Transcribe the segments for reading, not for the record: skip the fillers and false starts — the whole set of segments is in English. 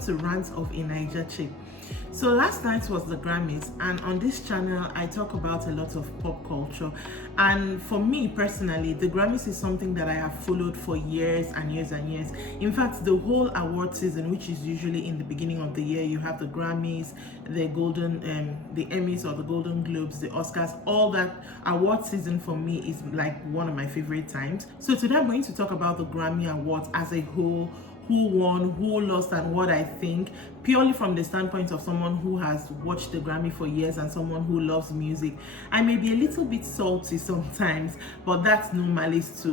welcome to Rants of a Naija Chic. So last night was the Grammys, and on this channel I talk about a lot of pop culture, and for me personally the Grammys is something that I have followed for years and years and years. In fact, the whole award season, which is usually in the beginning of the year, you have the Grammys, the the Emmys or the Golden Globes, the Oscars, all that award season for me is like one of my favorite times. So today I'm going to talk about the Grammy Awards as a whole, who won, who lost, and what I think, purely from the standpoint of someone who has watched the Grammy for years and someone who loves music. I may be a little bit salty sometimes, but that's no malice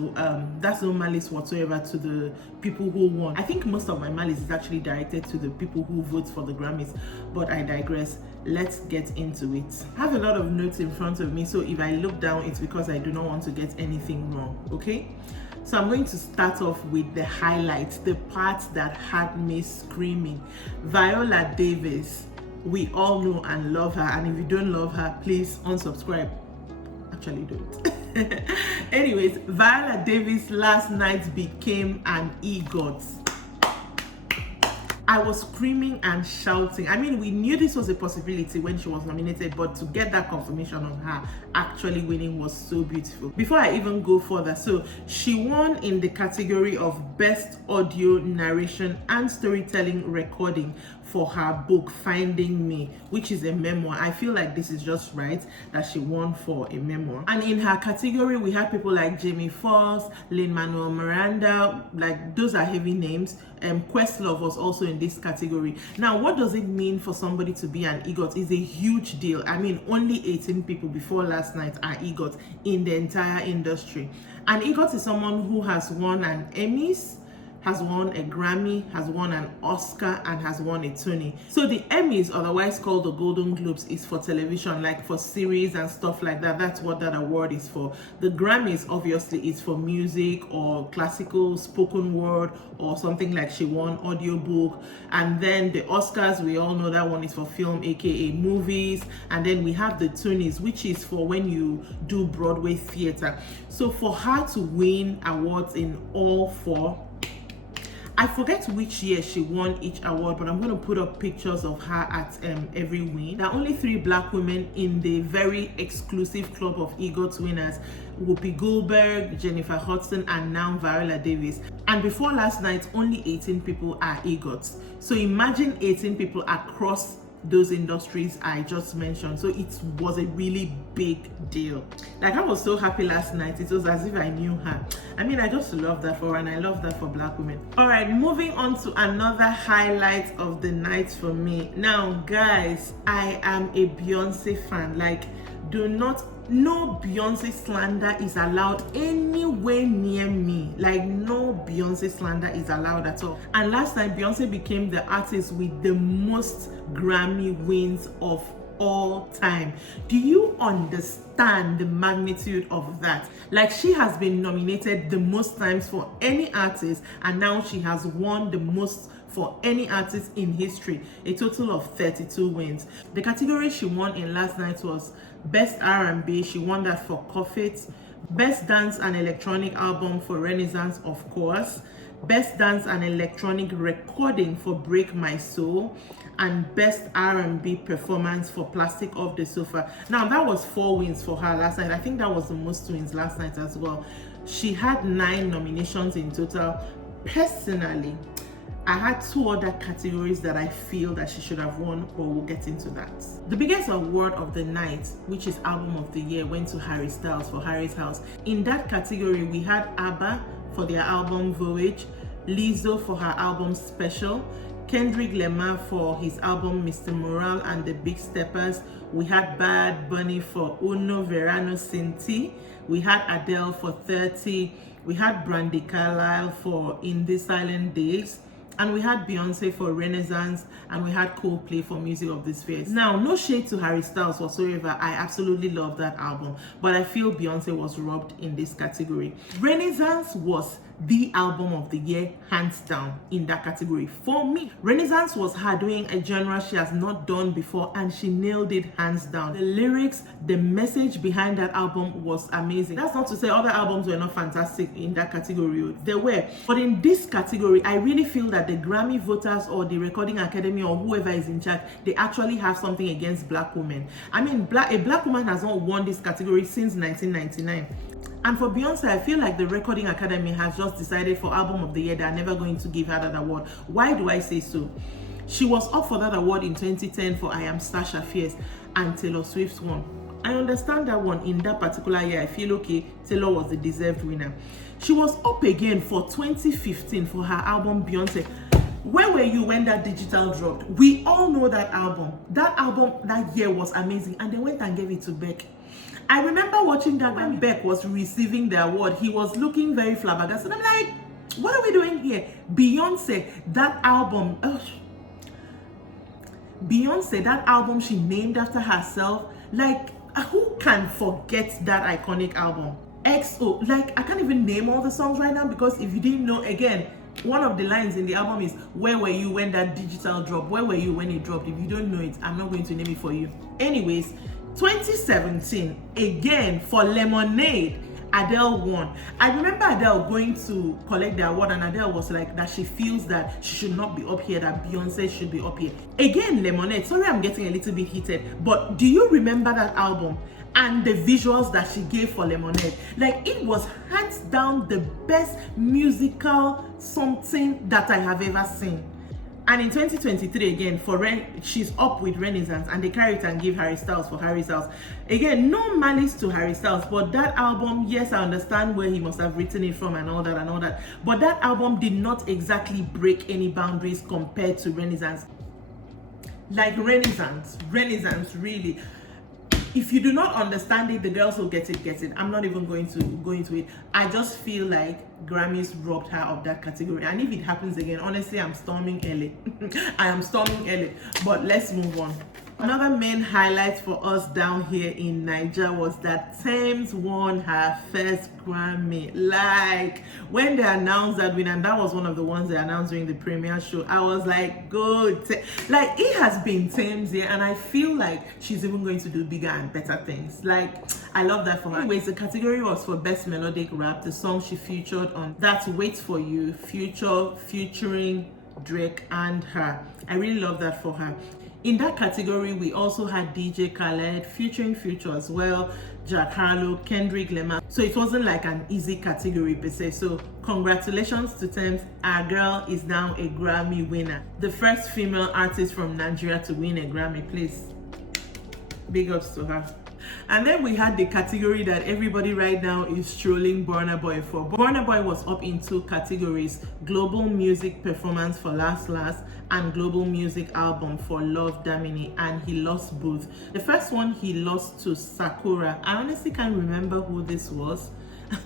whatsoever to the people who won. I think most of my malice is actually directed to the people who vote for the Grammys, but I digress. Let's get into it. I have a lot of notes in front of me, so if I look down, it's because I do not want to get anything wrong, okay? So I'm going to start off with the highlights, the part that had me screaming. Viola Davis, we all know and love her, and if you don't love her, please unsubscribe. Actually don't. Anyways, Viola Davis last night became an EGOT. I was screaming and shouting. I mean, we knew this was a possibility when she was nominated, but to get that confirmation of her actually winning was so beautiful. Before I even go further, so she won in the category of Best Audio Narration and Storytelling Recording for her book Finding Me, which is a memoir. I feel like this is just right that she won for a memoir. And in her category, we had people like Jamie Foxx, Lin-Manuel Miranda, like those are heavy names. Questlove was also in this category. Now, what does it mean for somebody to be an EGOT? Is a huge deal. I mean, only 18 people before last night are EGOT in the entire industry. An EGOT is someone who has won an Emmys, has won a Grammy, has won an Oscar, and has won a Tony. So the Emmys, otherwise called the Golden Globes, is for television, like for series and stuff like that. That's what that award is for. The Grammys obviously is for music or classical spoken word or something like she won audiobook. And then the Oscars, we all know that one is for film, aka movies. And then we have the Tonys, which is for when you do Broadway theater. So for her to win awards in all four, I forget which year she won each award, but I'm going to put up pictures of her at every win. There are only 3 black women in the very exclusive club of EGOT winners: Whoopi Goldberg, Jennifer Hudson, and now Viola Davis. And before last night, only 18 people are EGOTs. So imagine 18 people across those industries I just mentioned. So it was a really big deal. Like, I was so happy last night. It was as if I knew her. I mean, I just love that for her, and I love that for black women. All right, moving on to another highlight of the night for me. Now guys, I am a Beyoncé fan. Like, no Beyoncé slander is allowed anywhere near me. Like, no Beyoncé slander is allowed at all. And last night, Beyoncé became the artist with the most Grammy wins of all time. Do you understand the magnitude of that? Like, she has been nominated the most times for any artist, and now she has won the most for any artist in history, a total of 32 wins. The category she won in last night was Best R&B. She won that for Coffee. Best Dance and Electronic Album for Renaissance, of course. Best Dance and Electronic Recording for Break My Soul, and Best R&B Performance for Plastic Off the Sofa. Now, that was 4 wins for her last night. I think that was the most wins last night as well. She had 9 nominations in total. Personally, I had 2 other categories that I feel that she should have won, but we'll get into that. The biggest award of the night, which is Album of the Year, went to Harry Styles for Harry's House. In that category, we had ABBA for their album Voyage, Lizzo for her album Special, Kendrick Lamar for his album Mr. Morale and the Big Steppers. We had Bad Bunny for Uno Verano Sinti. We had Adele for 30. We had Brandy Carlisle for In the Silent Days. And we had Beyoncé for Renaissance, and we had Coldplay for Music of the Spheres. Now, no shade to Harry Styles whatsoever. I absolutely love that album, but I feel Beyoncé was robbed in this category. Renaissance was the album of the year, hands down, in that category. For me, Renaissance was her doing a genre she has not done before, and she nailed it hands down. The lyrics, the message behind that album was amazing. That's not to say other albums were not fantastic in that category. They were. But in this category, I really feel that the Grammy voters or the Recording Academy or whoever is in charge, they actually have something against black women. I mean, a black woman has not won this category since 1999. And for Beyonce, I feel like the Recording Academy has just decided for Album of the Year they're never going to give her that award. Why do I say so? She was up for that award in 2010 for I Am Stasha Fierce, and Taylor Swift won. I understand that one. In that particular year, I feel okay, Taylor was the deserved winner. She was up again for 2015 for her album Beyonce. Where were you when that digital dropped? We all know that album. That album that year was amazing, and they went and gave it to Beck. I remember watching that when Beck was receiving the award. He was looking very flabbergasted. I'm like, what are we doing here? Beyonce, that album. Beyonce, that album she named after herself. Like, who can forget that iconic album? XO, like, I can't even name all the songs right now, because if you didn't know, again, one of the lines in the album is, where were you when that digital dropped? Where were you when it dropped? If you don't know it, I'm not going to name it for you. Anyways, 2017, again, for Lemonade, Adele won. I remember Adele going to collect the award, and Adele was like that she feels that she should not be up here, that Beyonce should be up here. Again, Lemonade, sorry I'm getting a little bit heated, but do you remember that album and the visuals that she gave for Lemonade? Like, it was hands down the best musical something that I have ever seen. And in 2023 again, for she's up with Renaissance, and they carry it and give Harry Styles for Harry Styles. Again, no malice to Harry Styles, but that album, yes, I understand where he must have written it from and all that, but that album did not exactly break any boundaries compared to Renaissance. Like Renaissance really. If you do not understand it, the girls will get it. I'm not even going to go into it. I just feel like Grammys robbed her of that category. And if it happens again, honestly, I'm storming LA. I am storming LA. But let's move on. Another main highlight for us down here in Naija was that Tems won her first Grammy. Like, when they announced that win, and that was one of the ones they announced during the premiere show, I was like, good. Like, it has been Tems here, and I feel like she's even going to do bigger and better things. Like, I love that for her. Anyways, the category was for Best Melodic Rap. The song she featured on, that's Wait For You, featuring Drake and her. I really love that for her. In that category, we also had DJ Khaled featuring Future as well, Jack Harlow, Kendrick Lamar. So it wasn't like an easy category per se. So congratulations to Tems. Our girl is now a Grammy winner. The first female artist from Nigeria to win a Grammy, please. Big ups to her. And then we had the category that everybody right now is trolling Burna Boy for. Burna Boy was up in two categories: Global Music Performance for Last Last and Global Music Album for Love Damini, and he lost both. The first one he lost to Sakura. I honestly can't remember who this was.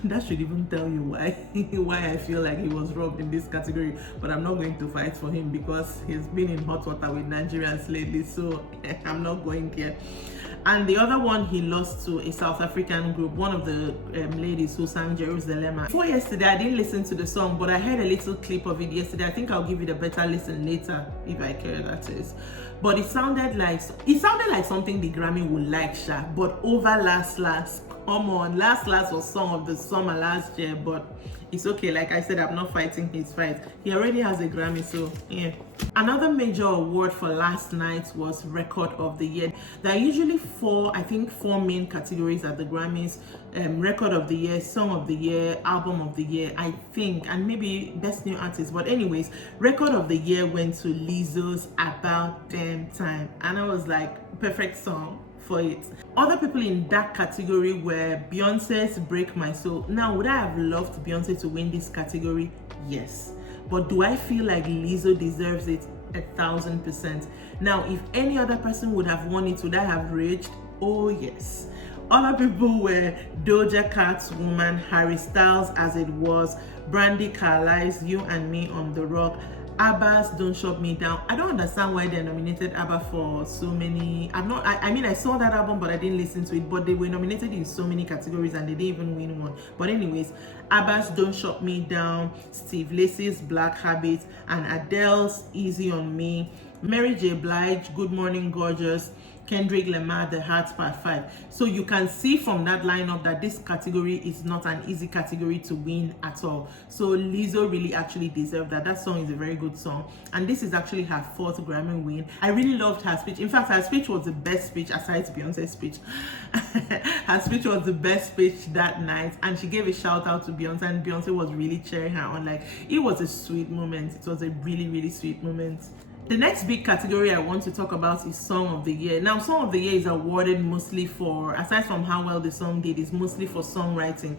That should even tell you why I feel like he was robbed in this category, but I'm not going to fight for him because he's been in hot water with Nigerians lately, so I'm not going here. And the other one he lost to a South African group, one of the ladies who sang Jerusalem. Before yesterday, I didn't listen to the song, but I heard a little clip of it yesterday. I think I'll give it a better listen later, if I care, that is. But it sounded like something the Grammy would like, Sha. But over Last Last, come on, Last Last was Song of the Summer last year, but it's okay. Like I said, I'm not fighting his fight. He already has a Grammy, so yeah. Another major award for last night was Record of the Year. There are usually four main categories at the Grammys: Record of the Year, Song of the Year, Album of the Year, I think, and maybe Best New Artist. But anyways, Record of the Year went to Lizzo's About Damn Time, and I was like, perfect song for it. Other people in that category were Beyonce's Break My Soul. Now, would I have loved Beyonce to win this category? Yes. But do I feel like Lizzo deserves it? 1000%. Now, if any other person would have won it, would I have raged? Oh yes. Other people were Doja Cat's Woman, Harry Styles' As It Was, Brandy Carlisle's You and Me on the Rock, ABBA's Don't Shut Me Down. I don't understand why they nominated ABBA for so many. I mean, I saw that album, but I didn't listen to it. But they were nominated in so many categories and they didn't even win one. But anyways, ABBA's Don't Shut Me Down, Steve Lacy's Black Habit, and Adele's Easy on Me, Mary J. Blige, Good Morning Gorgeous, Kendrick Lamar, The Heart Part 5. So you can see from that lineup that this category is not an easy category to win at all. So Lizzo really actually deserved that. That song is a very good song. And this is actually her 4th Grammy win. I really loved her speech. In fact, her speech was the best speech aside Beyonce's speech. Her speech was the best speech that night. And she gave a shout out to Beyonce, and Beyonce was really cheering her on. Like, it was a sweet moment. It was a really, really sweet moment. The next big category I want to talk about is Song of the Year. Now, Song of the Year is awarded mostly for, aside from how well the song did, is mostly for songwriting.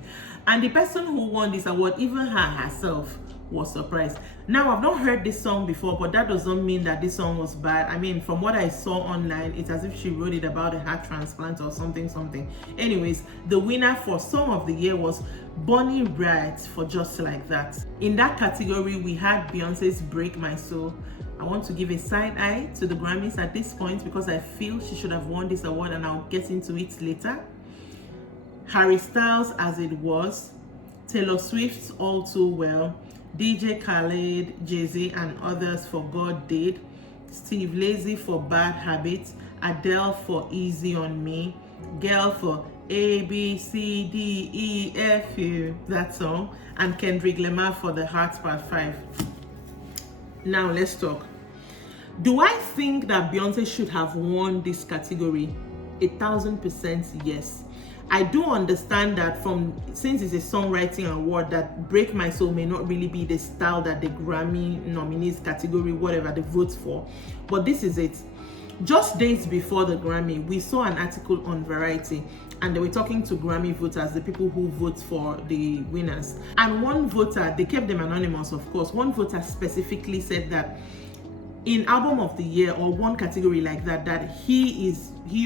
And the person who won this award, even her herself, was surprised. Now, I've not heard this song before, but that doesn't mean that this song was bad. I mean, from what I saw online, it's as if she wrote it about a heart transplant or something. Anyways, the winner for Song of the Year was Bonnie Wright for Just Like That. In that category, we had Beyonce's Break My Soul. I want to give a side eye to the Grammys at this point because I feel she should have won this award, and I'll get into it later. Harry Styles' As It Was, Taylor Swift's All Too Well, DJ Khaled, Jay-Z and others for God Did, Steve Lacy for Bad Habits, Adele for Easy on Me, Girl for A, B, C, D, E, F, U, that song, and Kendrick Lamar for The Heart Part 5. Now let's talk. Do I think that Beyonce should have won this category? 1000% yes. I do understand that since it's a songwriting award, that Break My Soul may not really be the style that the Grammy nominees category, whatever they vote for. But this is it. Just days before the Grammy, we saw an article on Variety, and they were talking to Grammy voters, the people who vote for the winners. And one voter, they kept them anonymous, of course, one voter specifically said that in Album of the Year or one category like that, that he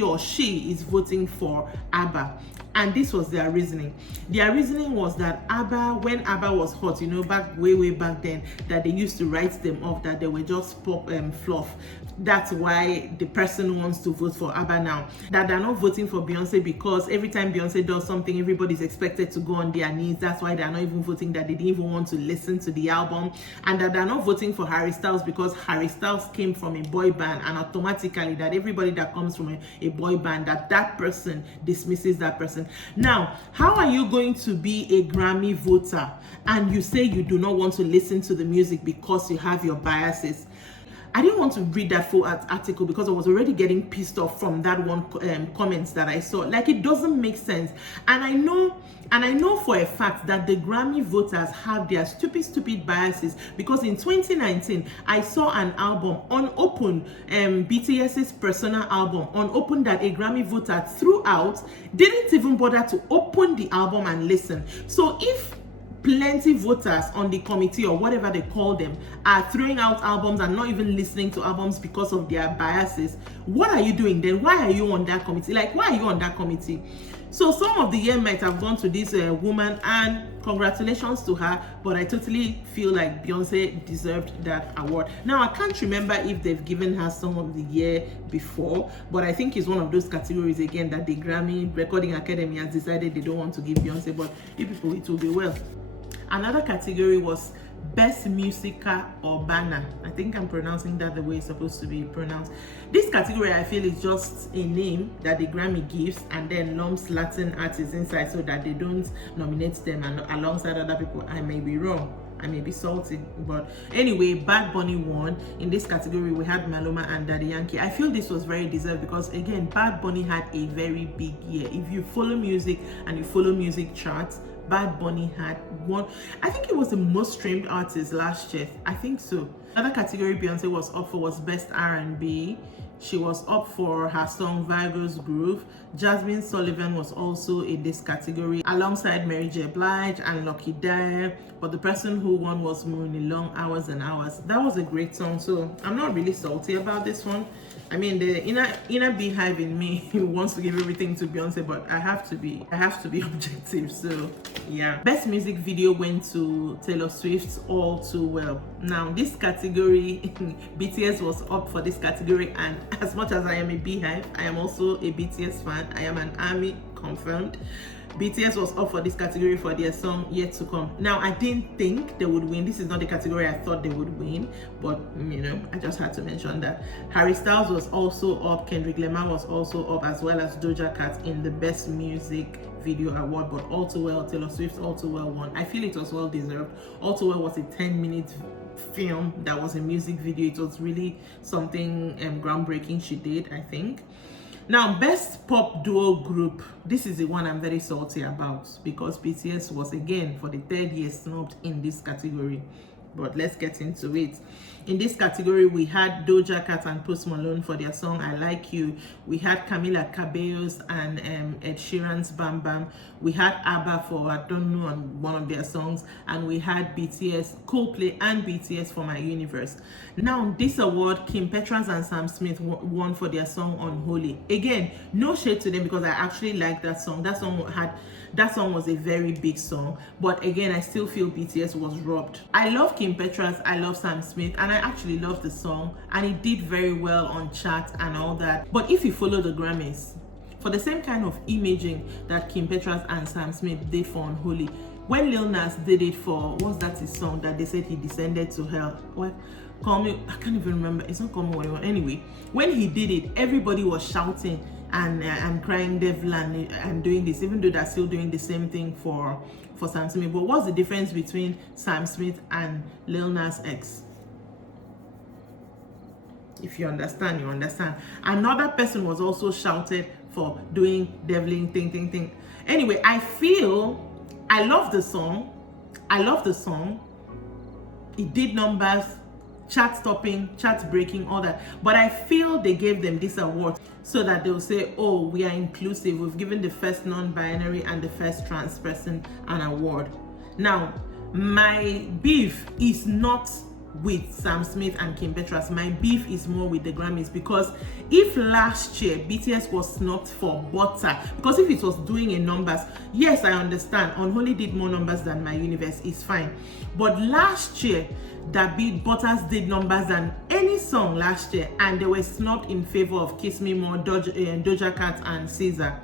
or she is voting for ABBA. And this was their reasoning. Their reasoning was that ABBA, when ABBA was hot, you know, way back then, that they used to write them off, that they were just pop and fluff. That's why the person wants to vote for ABBA now. That they're not voting for Beyonce because every time Beyonce does something, everybody's expected to go on their knees. That's why they're not even voting, that they didn't even want to listen to the album. And that they're not voting for Harry Styles because Harry Styles came from a boy band, and automatically that everybody that comes from a boy band, that person dismisses that person. Now, how are you going to be a Grammy voter and you say you do not want to listen to the music because you have your biases? I didn't want to read that full article because I was already getting pissed off from that one comments that I saw. Like, it doesn't make sense. And I know for a fact that the Grammy voters have their stupid biases, because in 2019 I saw an album unopened, BTS's Persona album unopened, that a Grammy voter threw out, didn't even bother to open the album and listen. So if plenty voters on the committee or whatever they call them are throwing out albums and not even listening to albums because of their biases, what are you doing then? Why are you on that committee? Like, why are you on that committee? So Song of the Year might have gone to this woman, and congratulations to her, but I totally feel like Beyonce deserved that award. Now, I can't remember if they've given her Song of the Year before, but I think it's one of those categories again that the Grammy Recording Academy has decided they don't want to give Beyonce, but you people, it will be well. Another category was Best Musica Urbana. I think I'm pronouncing that the way it's supposed to be pronounced. This category, I feel, is just a name that the Grammy gives and then lumps Latin artists inside so that they don't nominate them and alongside other people. I may be wrong, I may be salty, but anyway, Bad Bunny won. In this category, we had Maluma and Daddy Yankee. I feel this was very deserved because, again, Bad Bunny had a very big year. If you follow music and you follow music charts, Bad Bunny had won. I think it was the most streamed artist last year. I think so. Another category Beyonce was up for was Best R&B. She was up for her song Virgo's Groove. Jasmine Sullivan was also in this category alongside Mary J. Blige and Lucky Dyer. But the person who won was Mooney Long, Hours and Hours. That was a great song, so I'm not really salty about this one. I mean, the inner beehive in me wants to give everything to Beyonce, but I have to be objective. So yeah, best music video went to Taylor Swift's All Too Well. Now this category, BTS was up for this category, and as much as I am a beehive, I am also a BTS fan. I am an ARMY confirmed. BTS was up for this category for their song Yet to Come. Now, I didn't think they would win. This is not the category I thought they would win, but you know, I just had to mention that. Harry Styles was also up, Kendrick Lamar was also up, as well as Doja Cat in the Best Music Video Award. But All Too Well, Taylor Swift's All Too Well won. I feel it was well deserved. All Too Well was a 10-minute film that was a music video. It was really something groundbreaking she did, I think. Now, best pop duo group. This is the one I'm very salty about, because BTS was again for the 3rd year snubbed in this category. But let's get into it. In this category, we had Doja Cat and Post Malone for their song I Like You. We had Camila Cabello's and Ed Sheeran's Bam Bam. We had ABBA for I Don't Know on one of their songs. And we had BTS, Coldplay and BTS for My Universe. Now, this award, Kim Petras and Sam Smith won for their song Unholy. Again, no shade to them, because I actually like that song. That song was a very big song, but again, I still feel BTS was robbed. I love Kim Petras, I love Sam Smith, and I actually love the song, and it did very well on charts and all that. But if you follow the Grammys, for the same kind of imaging that Kim Petras and Sam Smith did for Unholy, when Lil Nas did it for, what's that his song that they said he descended to hell? What? Call Me, I can't even remember. It's not Call Me Whatever. Anyway, when he did it, everybody was shouting and crying devil and doing this, even though they're still doing the same thing for Sam Smith. But what's the difference between Sam Smith and Lil Nas X? If you understand, you understand. Another person was also shouted for doing deviling thing. Anyway, I love the song. It did numbers, chart stopping, chart breaking, all that. But I feel they gave them this award so that they'll say, oh, we are inclusive. We've given the first non-binary and the first trans person an award. Now, my beef is not with Sam Smith and Kim Petras. My beef is more with the Grammys, because if last year BTS was snubbed for Butter, because if it was doing a numbers, yes, I understand Unholy did more numbers than My Universe, is fine. But last year, that beat Butters did numbers than any song last year, and they were snubbed in favor of Kiss Me More, Doja Cat and Caesar.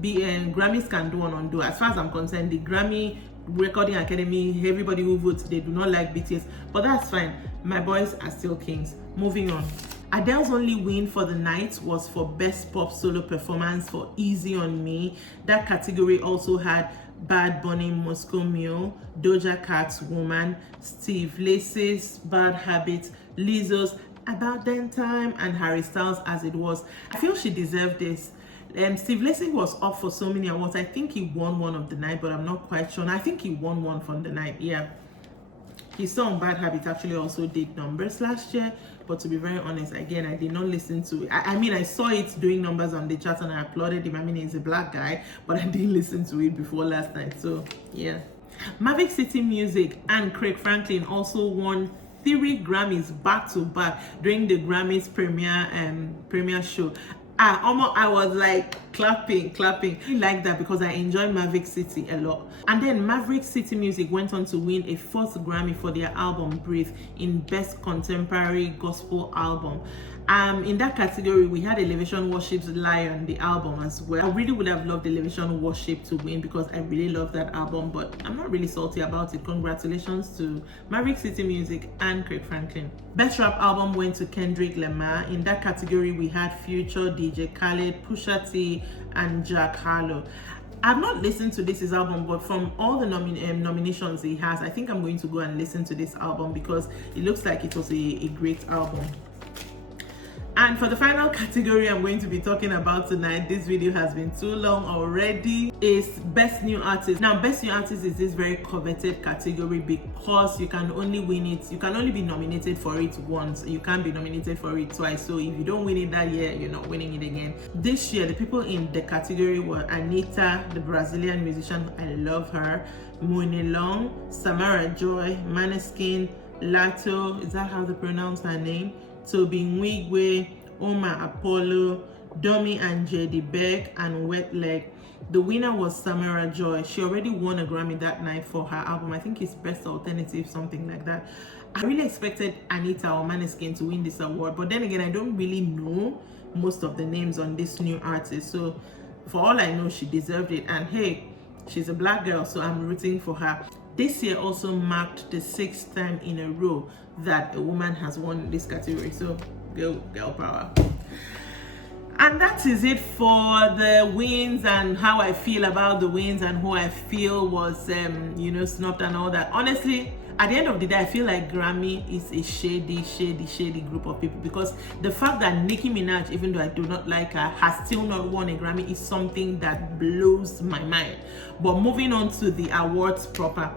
Grammys can do and undo. As far as I'm concerned, the Grammy Recording Academy, everybody who votes, they do not like BTS, but that's fine. My boys are still kings. Moving on. Adele's only win for the night was for Best Pop Solo Performance for Easy On Me. That category also had Bad Bunny, Moscow Mule, Doja Cat's Woman, Steve Lacy's Bad Habits, Lizzo's About Them Time, and Harry Styles' As It Was. I feel she deserved this. Steve Lacy was up for so many awards. I think he won one of the night, but I'm not quite sure. I think he won one from the night, yeah. His song Bad Habit actually also did numbers last year, but to be very honest, again, I did not listen to it. I mean, I saw it doing numbers on the chart and I applauded him. I mean, he's a black guy, but I didn't listen to it before last night, so yeah. Maverick City Music and Craig Franklin also won 3 Grammys back to back during the Grammys premiere show. I was like clapping. I like that because I enjoy Maverick City a lot. And then Maverick City Music went on to win a 4th Grammy for their album Breathe in Best Contemporary Gospel Album. In that category, we had Elevation Worship's Lion, the album as well. I really would have loved Elevation Worship to win because I really love that album, but I'm not really salty about it. Congratulations to Maverick City Music and Craig Franklin. Best Rap Album went to Kendrick Lamar. In that category, we had Future, DJ Khaled, Pusha T, and Jack Harlow. I've not listened to this album, but from all the nominations he has, I think I'm going to go and listen to this album because it looks like it was a great album. And for the final category I'm going to be talking about tonight, this video has been too long already, is Best New Artist. Now, Best New Artist is this very coveted category because you can only win it, you can only be nominated for it once. You can't be nominated for it twice. So if you don't win it that year, you're not winning it again. This year, the people in the category were Anita, the Brazilian musician, I love her, Monie Long, Samara Joy, Maneskin, Lato, is that how they pronounce her name? Toby Nwigwe, Omar Apollo, Dummy and Jedi Beck, and Wet Leg. The winner was Samara Joy. She already won a Grammy that night for her album. I think it's Best Alternative, something like that. I really expected Anita or Maneskin to win this award, but then again, I don't really know most of the names on this new artist. So for all I know, she deserved it. And hey, she's a black girl, so I'm rooting for her. This year also marked the 6th time in a row that a woman has won this category. So girl power. And that is it for the wins and how I feel about the wins and who I feel was snubbed and all that. Honestly, at the end of the day, I feel like Grammy is a shady group of people, because the fact that Nicki Minaj, even though I do not like her, has still not won a Grammy is something that blows my mind. But moving on to the awards proper,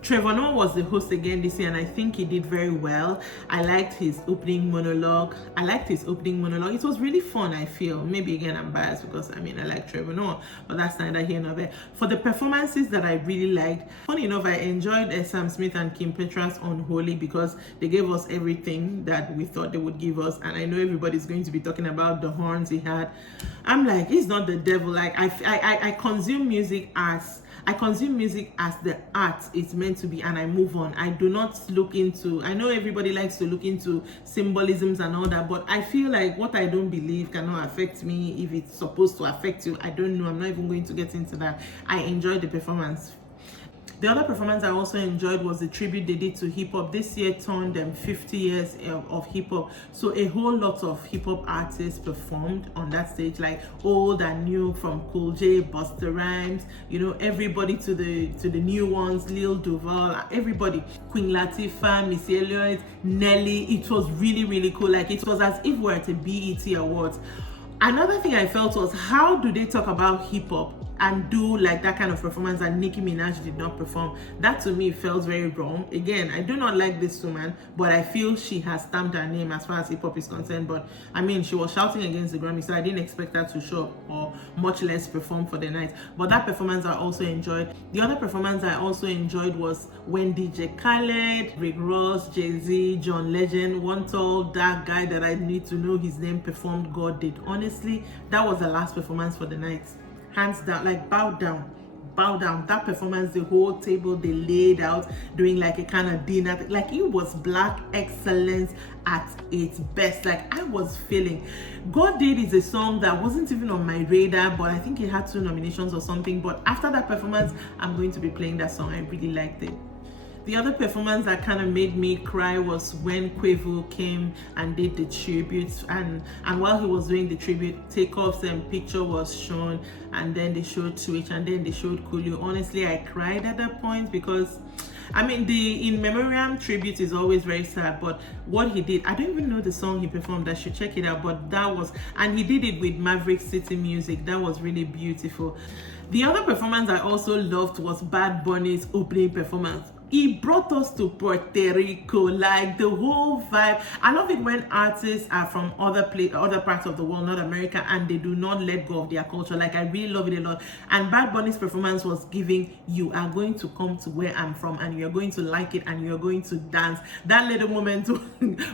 Trevor Noah was the host again this year, and I think he did very well. I liked his opening monologue. It was really fun, I feel. Maybe again I'm biased because I like Trevor Noah, but that's neither here nor there. For the performances that I really liked, funny enough, I enjoyed Sam Smith and Kim Petras on Holy, because they gave us everything that we thought they would give us. And I know everybody's going to be talking about the horns he had. I'm like, he's not the devil. Like I consume music as the art it's meant to be, and I move on. I do not look into, I know everybody likes to look into symbolisms and all that, but I feel like what I don't believe cannot affect me. If it's supposed to affect you, I don't know. I'm not even going to get into that. I enjoyed the performance. The other performance I also enjoyed was the tribute they did to hip-hop. This year turned 50 years of hip-hop. So a whole lot of hip-hop artists performed on that stage, like old and new, from Cool J, Busta Rhymes, everybody to the new ones, Lil Duval, everybody. Queen Latifah, Missy Elliott, Nelly. It was really cool. Like, it was as if we're at a BET Awards. Another thing I felt was, how do they talk about hip-hop and do like that kind of performance that Nicki Minaj did not perform? That to me felt very wrong. Again, I do not like this woman, but I feel she has stamped her name as far as hip-hop is concerned. But she was shouting against the Grammy, so I didn't expect her to show up or much less perform for the night. But that performance I also enjoyed. The other performance I also enjoyed was when DJ Khaled, Rick Ross, Jay-Z, John Legend, one tall dark guy that I need to know his name, performed God Did. Honestly, that was the last performance for the night. Hands down, like bow down. That performance, the whole table they laid out, doing like a kind of dinner, like it was black excellence at its best. Like, I was feeling. God Did is a song that wasn't even on my radar, but I think it had 2 nominations or something. But after that performance, I'm going to be playing that song. I really liked it. The other performance that kind of made me cry was when Quavo came and did the tribute, and while he was doing the tribute, Takeoff's picture was shown, and then they showed Switch, and then they showed Coolio. Honestly, I cried at that point, because the In Memoriam tribute is always very sad, but what he did, I don't even know the song he performed. I should check it out, but that was, and he did it with Maverick City Music. That was really beautiful. The other performance I also loved was Bad Bunny's opening performance. He brought us to Puerto Rico, like the whole vibe. I love it when artists are from other parts of the world, not America, and they do not let go of their culture. Like, I really love it a lot. And Bad Bunny's performance was giving, you are going to come to where I'm from, and you're going to like it, and you're going to dance. That little moment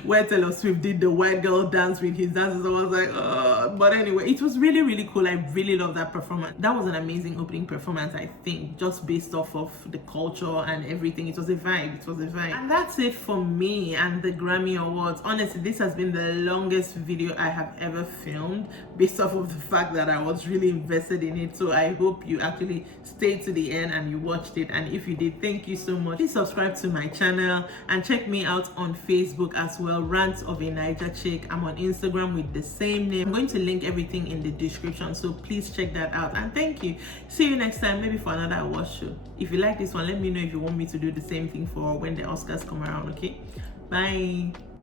where Taylor Swift did the white girl dance with his dances, I was like, oh. But anyway, it was really cool. I really love that performance. That was an amazing opening performance, I think, just based off of the culture and everything. It was a vibe. And that's it for me and the Grammy Awards. Honestly, this has been the longest video I have ever filmed, based off of the fact that I was really invested in it. So I hope you actually stayed to the end and you watched it. And if you did, thank you so much. Please subscribe to my channel and check me out on Facebook as well, Rants of a Naija Chic. I'm on Instagram with the same name. I'm going to link everything in the description, so please check that out. And thank you. See you next time, maybe for another award show. If you like this one, let me know if you want me to do the same thing for when the Oscars come around. Okay, bye.